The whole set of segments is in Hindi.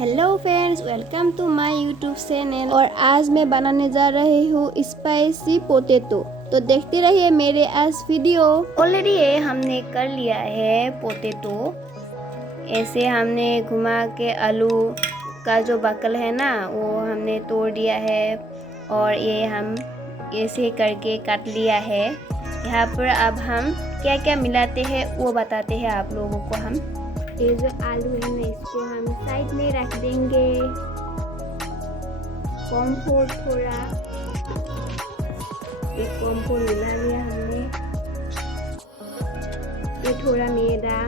Hello friends, welcome to my YouTube channel. और आज मैं बनाने जा रही हूँ स्पाइसी पोटैटो। तो देखते रहिए मेरे आज वीडियो। ऑलरेडी हमने कर लिया है पोटैटो। ऐसे हमने घुमा के आलू का जो बकल है ना वो हमने तोड़ दिया है और ये हम ऐसे करके काट लिया है। यहाँ पर अब हम क्या क्या मिलाते हैं वो बताते हैं आप लोगों को। हम ये जो आलू है ना इसको हम साइड में रख देंगे। कॉम्पोस्ट थोड़ा, एक कॉम्पोस्ट मिला लिया हमने। ये थोड़ा मैदा।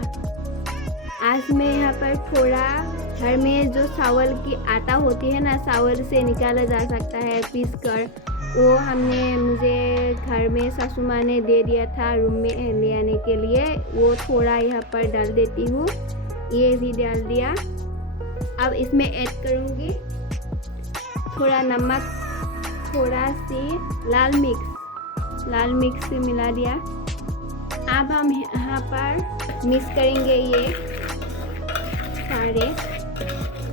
आज मैं यहाँ पर थोड़ा घर में जो चावल की आटा होती है ना, चावल से निकाला जा सकता है पीस कर, वो मुझे घर में सासू माँ ने दे दिया था रूम में ले आने के लिए। वो थोड़ा यहाँ पर डाल देती हूँ। ये भी डाल दिया। अब इसमें ऐड करूँगी थोड़ा नमक, थोड़ा सी लाल मिर्च भी मिला दिया। अब हम यहाँ पर मिक्स करेंगे ये सारे।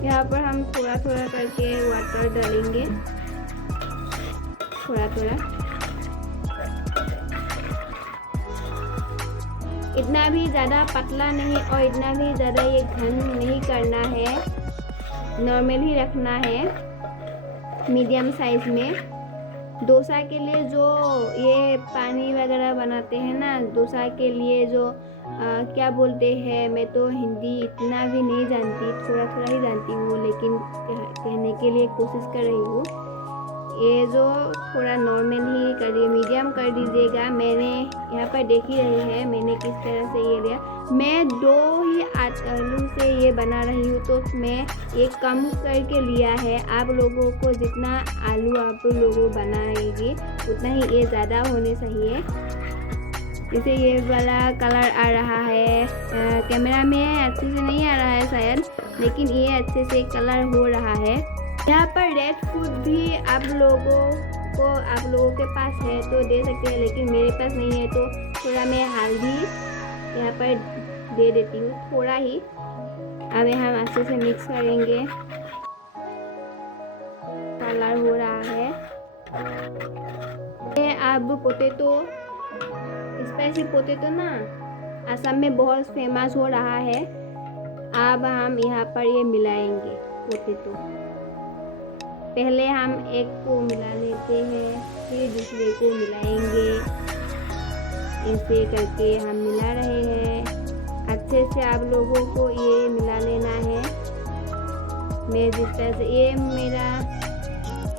यहाँ पर हम थोड़ा थोड़ा करके वाटर डालेंगे, थोड़ा। इतना भी ज़्यादा पतला नहीं और इतना भी ज़्यादा ये घन नहीं करना है, नॉर्मल ही रखना है, मीडियम साइज में। डोसा के लिए जो ये पानी वगैरह बनाते हैं ना, डोसा के लिए जो क्या बोलते हैं, मैं तो हिंदी इतना भी नहीं जानती, थोड़ा ही जानती हूँ, लेकिन कहने के लिए कोशिश कर रही हूँ। ये जो थोड़ा नॉर्मल ही करिए, मीडियम कर दीजिएगा। मैंने यहाँ पर देख ही रही है मैंने किस तरह से ये लिया। मैं 2 ही आलू से ये बना रही हूँ, तो मैं ये कम करके लिया है। आप लोगों को जितना आलू आप लोगों बनाएंगे उतना ही ये ज़्यादा होने चाहिए। जैसे ये वाला कलर आ रहा है, कैमरा में अच्छे से नहीं आ रहा है शायद, लेकिन ये अच्छे से कलर हो रहा है। यहाँ पर रेड फूड भी आप लोगों के पास है तो दे सकते हैं, लेकिन मेरे पास नहीं है, तो थोड़ा मैं हल्दी यहाँ पर दे देती हूँ, थोड़ा ही। अब हम अच्छे से मिक्स करेंगे। कलर हो रहा है। ये अब पोटैटो, स्पाइसी पोटैटो ना असम में बहुत फेमस हो रहा है। अब हम यहाँ पर ये मिलाएंगे पोटैटो। पहले हम एक को मिला लेते हैं, फिर दूसरे को मिलाएंगे। ऐसे करके हम मिला रहे हैं। अच्छे से आप लोगों को ये मिला लेना है। मैं जिस तरह से, ये मेरा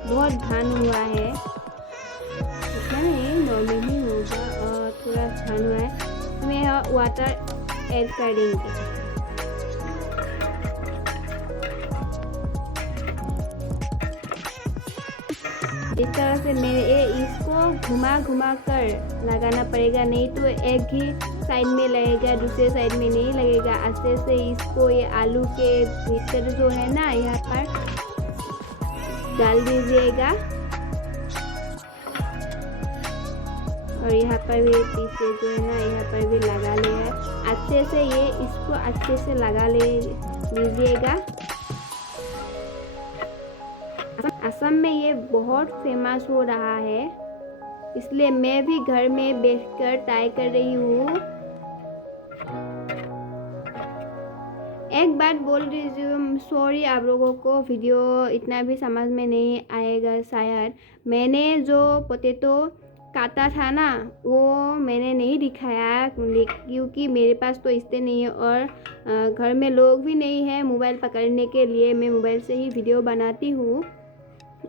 बहुत घन हुआ है, इतना नहीं, नॉर्मल ही होगा और थोड़ा घन हुआ है। इसमें वाटर ऐड कर देंगे। इस तरह से इसको घुमा कर लगाना पड़ेगा, नहीं तो एक ही साइड में लगेगा, दूसरे साइड में नहीं लगेगा। अच्छे से इसको ये आलू के भीतर जो है ना यहाँ पर डाल दीजिएगा। और यहाँ पर भी पीछे जो है ना यहाँ पर भी लगा लिया। अच्छे से इसको अच्छे से लगा लीजिएगा। असम में ये बहुत फेमस हो रहा है, इसलिए मैं भी घर में बैठकर ट्राई कर रही हूँ। एक बात बोल दीजिए, सॉरी आप लोगों को वीडियो इतना भी समझ में नहीं आएगा शायद। मैंने जो पोटैटो काटा था ना वो मैंने नहीं दिखाया, क्योंकि मेरे पास तो इससे नहीं है और घर में लोग भी नहीं है मोबाइल पकड़ने के लिए। मैं मोबाइल से ही वीडियो बनाती हूँ,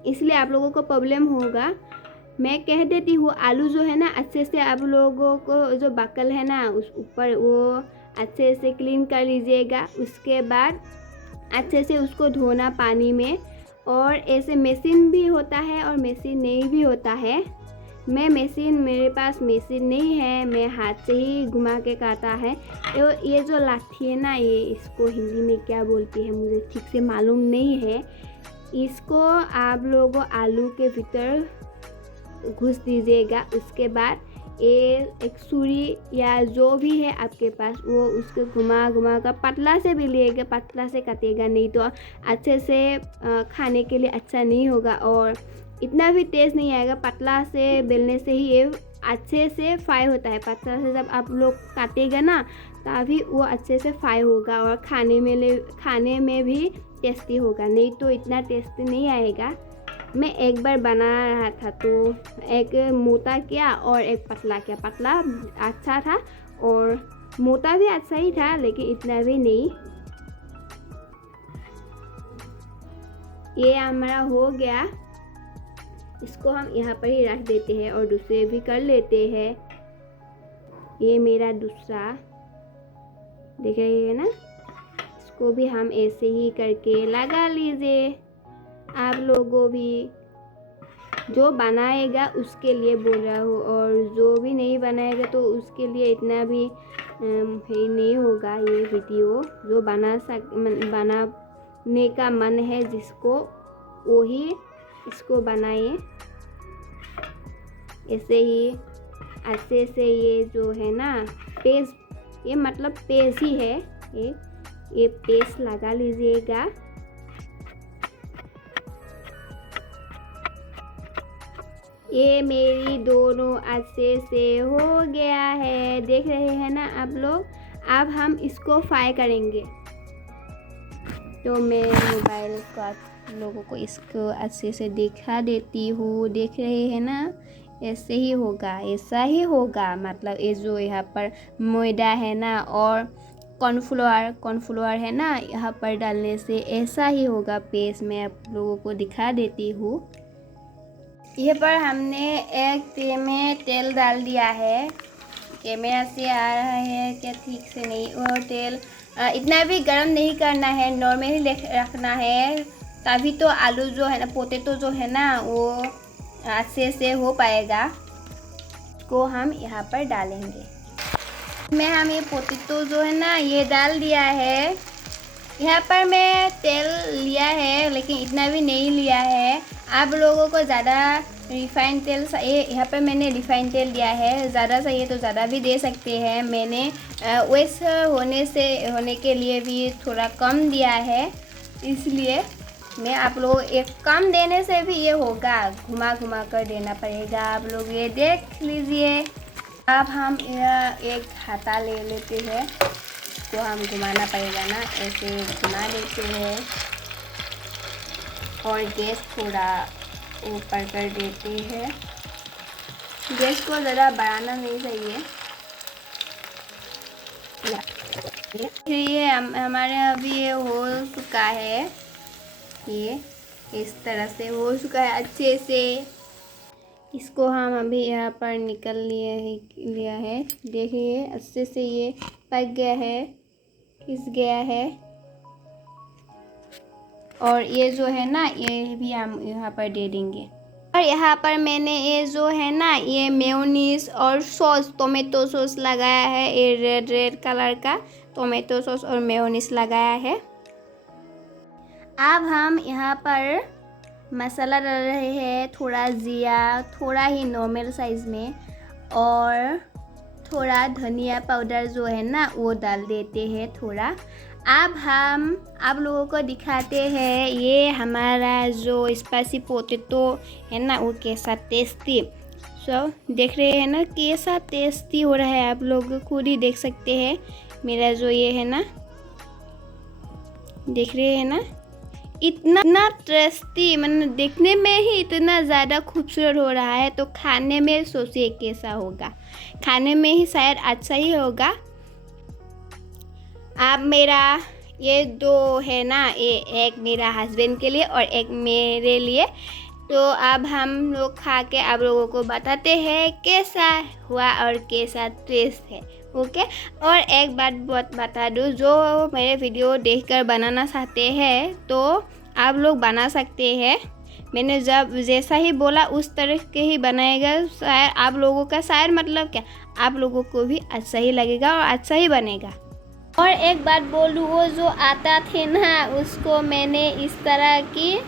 इसलिए आप लोगों को प्रॉब्लम होगा। मैं कह देती हूँ, आलू जो है ना अच्छे से आप लोगों को जो बकल है ना उस ऊपर वो अच्छे से क्लीन कर लीजिएगा। उसके बाद अच्छे से उसको धोना पानी में। और ऐसे मशीन भी होता है और मशीन नहीं भी होता है। मेरे पास मशीन नहीं है, मैं हाथ से ही घुमा के काटा है। ये जो लाठी है ना, ये इसको हिंदी में क्या बोलती है मुझे ठीक से मालूम नहीं है। इसको आप लोगों आलू के भीतर घुस दीजिएगा। उसके बाद ये एक छुरी या जो भी है आपके पास वो उसको घुमा घुमा कर पतला से भी लेगा, पतला से काटेगा, नहीं तो अच्छे से खाने के लिए अच्छा नहीं होगा और इतना भी टेस्ट नहीं आएगा। पतला से बेलने से ही ये अच्छे से फ्राई होता है। पतला से जब आप लोग काटेगा ना तभी वो अच्छे से फ्राई होगा और खाने में भी टेस्टी होगा, नहीं तो इतना टेस्टी नहीं आएगा। मैं एक बार बना रहा था तो एक मोटा किया और एक पतला किया। पतला अच्छा था और मोटा भी अच्छा ही था, लेकिन इतना भी नहीं। ये हमारा हो गया, इसको हम यहाँ पर ही रख देते हैं और दूसरे भी कर लेते हैं। ये मेरा दूसरा देख रहे हैं ना, इसको भी हम ऐसे ही करके लगा लीजिए। आप लोगों भी जो बनाएगा उसके लिए बोल रहा हूँ, और जो भी नहीं बनाएगा तो उसके लिए इतना भी ही नहीं होगा ये वीडियो। जो बनाने का मन है जिसको, वही इसको बनाए। ऐसे ही अच्छे से ये जो है ना पेस्ट, ये मतलब पेस्ट ही है, ये पेस्ट लगा लीजिएगा। ये मेरी दोनों अच्छे से हो गया है, देख रहे हैं ना आप लोग। अब हम इसको फ्राई करेंगे। तो मैं मोबाइल को आप लोगों को इसको अच्छे से दिखा देती हूँ। देख रहे हैं ना, ऐसे ही होगा, ऐसा ही होगा। मतलब ये जो यहाँ पर मैदा है ना और कॉर्नफ्लोर है ना, यहाँ पर डालने से ऐसा ही होगा पेस्ट। मैं आप लोगों को दिखा देती हूँ। यहाँ पर हमने एक ट्रे में तेल डाल दिया है। कैमरा से आ रहा है क्या ठीक से नहीं, और तेल इतना भी गर्म नहीं करना है, नॉर्मली रखना है, तभी तो आलू जो है ना, पोटैटो जो है ना, वो अच्छे से हो पाएगा। इसको हम यहाँ पर डालेंगे। हम ये पोटैटो जो है ना ये डाल दिया है। यहाँ पर मैं तेल लिया है, लेकिन इतना भी नहीं लिया है। आप लोगों को ज़्यादा रिफाइंड तेल चाहिए, यहाँ पर मैंने रिफाइंड तेल लिया है। ज़्यादा चाहिए तो ज़्यादा भी दे सकते हैं। मैंने वेस्ट होने के लिए भी थोड़ा कम दिया है, इसलिए मैं आप लोग एक कम देने से भी ये होगा, घुमा घुमा कर देना पड़ेगा। आप लोग ये देख लीजिए। अब हम एक हाथा ले लेते हैं, इसको हम घुमाना पड़ेगा ना, ऐसे घुमा देते हैं और गैस थोड़ा ऊपर कर देते हैं। गैस को ज़रा बढ़ाना नहीं चाहिए। ये हमारे अभी ये हो चुका है, ये इस तरह से हो चुका है अच्छे से। इसको हम अभी यहाँ पर निकल लिया है। देखिए अच्छे से ये पक गया है, खिस गया है। और ये जो है ना ये भी हम यहाँ पर दे देंगे। और यहाँ पर मैंने ये जो है ना ये मेयोनीज और सॉस, टोमेटो सॉस लगाया है। ये रेड कलर का टोमेटो सॉस और मेयोनीज लगाया है। अब हम यहाँ पर मसाला डाल रहे हैं, थोड़ा जीरा, थोड़ा ही नॉर्मल साइज़ में, और थोड़ा धनिया पाउडर जो है ना वो डाल देते हैं थोड़ा। अब हम आप लोगों को दिखाते हैं ये हमारा जो स्पाइसी पोटैटो है ना वो कैसा टेस्टी। देख रहे हैं ना कैसा टेस्टी हो रहा है, आप लोग खुद ही देख सकते हैं। मेरा जो ये है ना, देख रहे हैं ना, इतना टेस्टी, मतलब देखने में ही इतना ज़्यादा खूबसूरत हो रहा है, तो खाने में सोचिए कैसा होगा। खाने में ही शायद अच्छा ही होगा। अब मेरा ये दो है ना, ये एक मेरा हस्बैंड के लिए और एक मेरे लिए। तो अब हम लोग खा के आप लोगों को बताते हैं कैसा हुआ और कैसा टेस्ट है। ओके। और एक बात बता दूँ, जो मेरे वीडियो देखकर बनाना चाहते हैं तो आप लोग बना सकते हैं। मैंने जैसा ही बोला उस तरह के ही बनाएगा। शायद आप लोगों का शायद मतलब क्या, आप लोगों को भी अच्छा ही लगेगा और अच्छा ही बनेगा। और एक बात बोलूँ, वो जो आटा थे ना उसको मैंने इस तरह की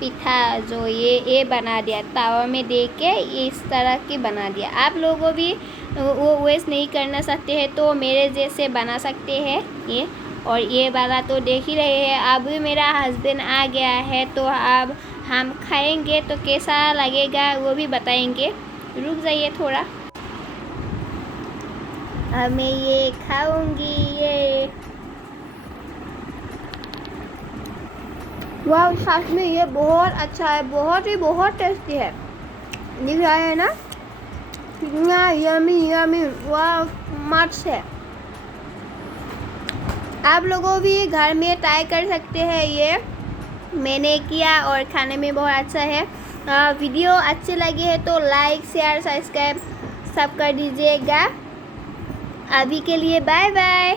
पिठा जो ये बना दिया, तावा में दे के इस तरह की बना दिया। आप लोगों भी वो वेस्ट नहीं करना चाहते हैं तो मेरे जैसे बना सकते हैं ये। और ये वाला तो देख ही रहे हैं। अभी मेरा हस्बैंड आ गया है तो अब हम खाएंगे, तो कैसा लगेगा वो भी बताएंगे। रुक जाइए थोड़ा, अब मैं ये खाऊंगी। ये वाह, सच में ये बहुत अच्छा है, बहुत टेस्टी है। दिख रहा है ना कितना यमी यमी, वाह मस्त है। आप लोगों भी घर में ट्राई कर सकते हैं। ये मैंने किया और खाने में बहुत अच्छा है। वीडियो अच्छे लगे है तो लाइक शेयर सब्सक्राइब सब कर दीजिएगा। अभी के लिए बाय बाय।